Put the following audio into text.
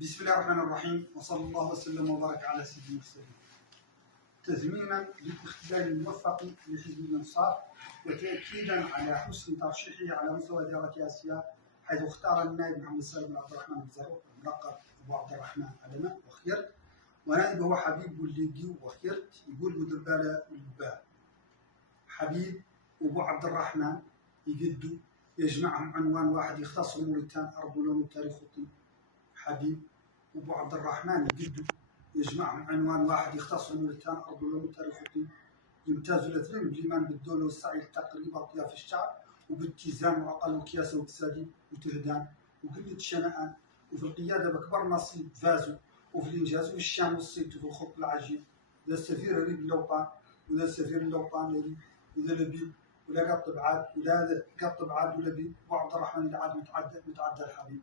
بسم الله الرحمن الرحيم، وصلى الله وسلم وبارك على سيدنا المرسلين. تثمينا للاختيار الموفق لحزب الانصار وتاكيدا على حسن ترشيحه على مستوى دائره اسيا، حيث اختار النائب محمد سالم بن عبد الرحمن الزروق الملقب ابو عبد الرحمن علما وخيرت، ونائبه حبيب بوليقي وخيرت يقول بدرباله والباه. حبيب وابو عبد الرحمن يقدوا يجمعهم عنوان واحد يختصهم موريتان ارض ولون وتاريخ وطن. حبيب وابو عبد الرحمن يقدوا يجمعهم عنوان واحد يختصهم موريتان ارض ولون وتاريخ وطن. يمتازوا الاثنين بالايمان بالدوله والسعي لتقريب اطياف الشعب وباتزان وعقل وكياسه واقتصادي وتهدان وقله شنآن، وفي القياده باكبر نصيب فازوا، وفي الانجاز وفي الشام والصيت وفي الخط العجيب. ذا السفير ريب اللوطان وذا السفير اللوطان ريب وذا لبيب ولا قط بعاد ولا قط بعاد ولا بيب. وعبد الرحمن اللي عاد متعدى الحبيب.